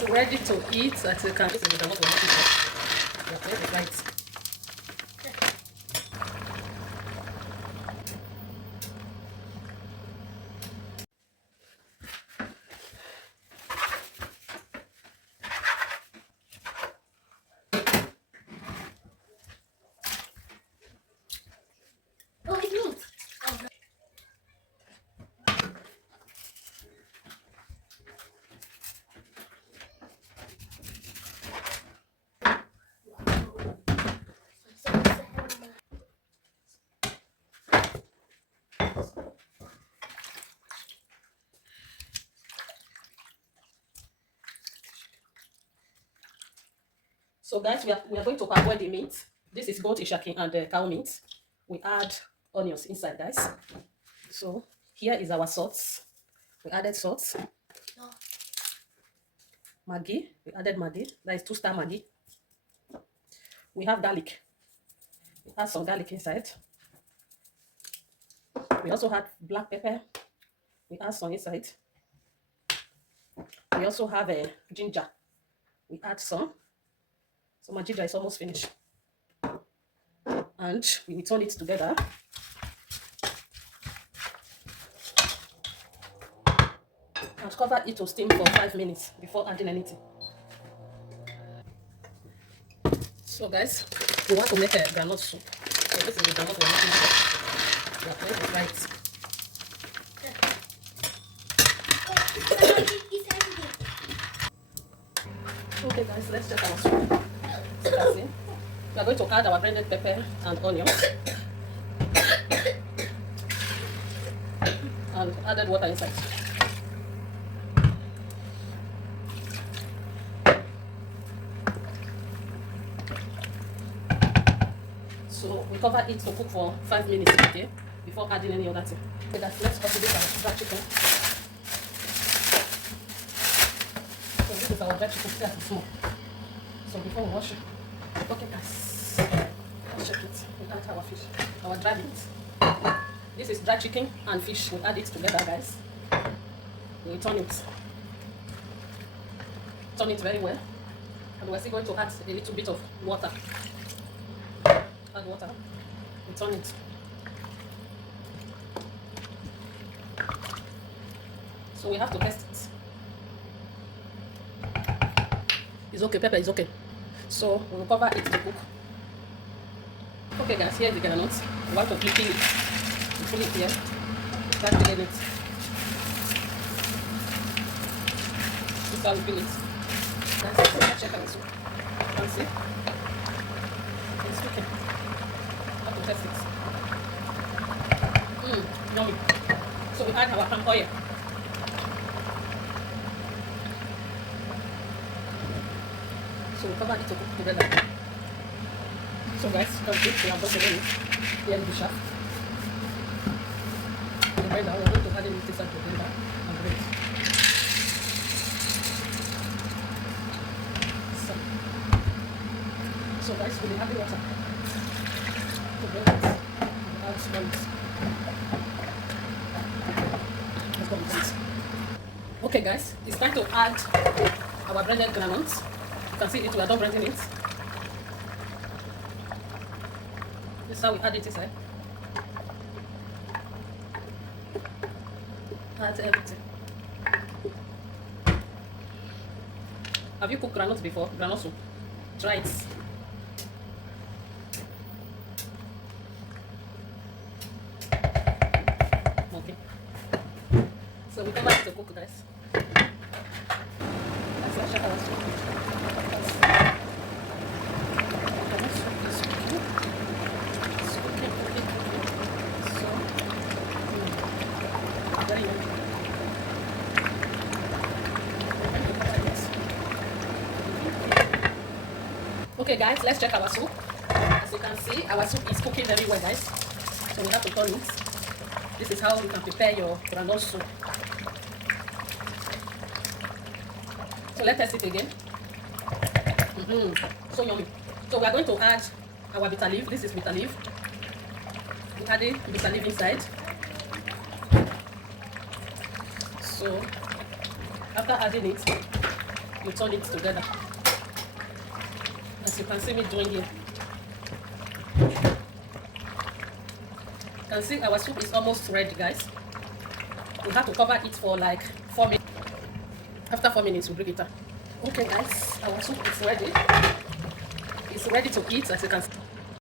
It's ready to eat. As you can see, the groundnut will not eat it. Yeah, very right. So guys, we are going to parboil the meat. This is both ishaki and cow meat. We add onions inside, guys. So here is our salt. We added salt. Maggi. We added Maggi. That is 2-star Maggi. We have garlic. We add some garlic inside. We also have black pepper. We add some inside. We also have a ginger. We add some. So my ginger is almost finished. And we will turn it together. And cover it to steam for 5 minutes before adding anything. So guys, we want to make a groundnut soup. So this is the groundnut we're making today. We are going to fry it. Okay guys, let's check our soup. So you can see, we are going to add our blended pepper and onions. And added water inside. So we cover it to cook for 5 minutes, okay, before adding any other thing. Okay, let's cultivate our dry chicken. So this is our dry chicken. See as it's small. So before we wash it, okay guys, let's check it. We add our fish, our dry meat. This is dry chicken and fish. We add it together, guys. We turn it. Turn it very well. And we're still going to add a little bit of water. Add water. We turn it. So we have to test it. It's okay, pepper is okay. So we'll cover it to cook. Okay guys, here's the groundnut. We want to flip it. We put it here. Start filling it. This is how we fill it. Let's check out soup. You can see. It's cooking. Have to test it. Yummy. So we add our palm oil. So we cover it to cook together. So guys, we have got the lemon. Here is the shaft. And right now we are going to add it inside the blender and grate. So guys, we'll be adding water to blend it. We'll add small. Let's go with this. Okay guys, it's time to add our blended groundnuts. You can see it, we are done blending it. This is how we add it inside. Add everything. Have you cooked groundnuts before? Groundnut soup? Try it. Okay. So we come back to cook, guys. Let's check our soup. Okay guys, let's check our soup. As you can see, our soup is cooking very well, guys. So we have to turn it. This is how you can prepare your groundnut soup. So let's test it again. So yummy. So we are going to add our bitter leaf. This is bitter leaf. We added bitter leaf inside. So after adding it, you turn it together, as you can see me doing here. You can see our soup is almost ready, guys. We have to cover it for like 4 minutes. After 4 minutes, we bring it up. Okay, guys, our soup is ready. It's ready to eat, as you can see.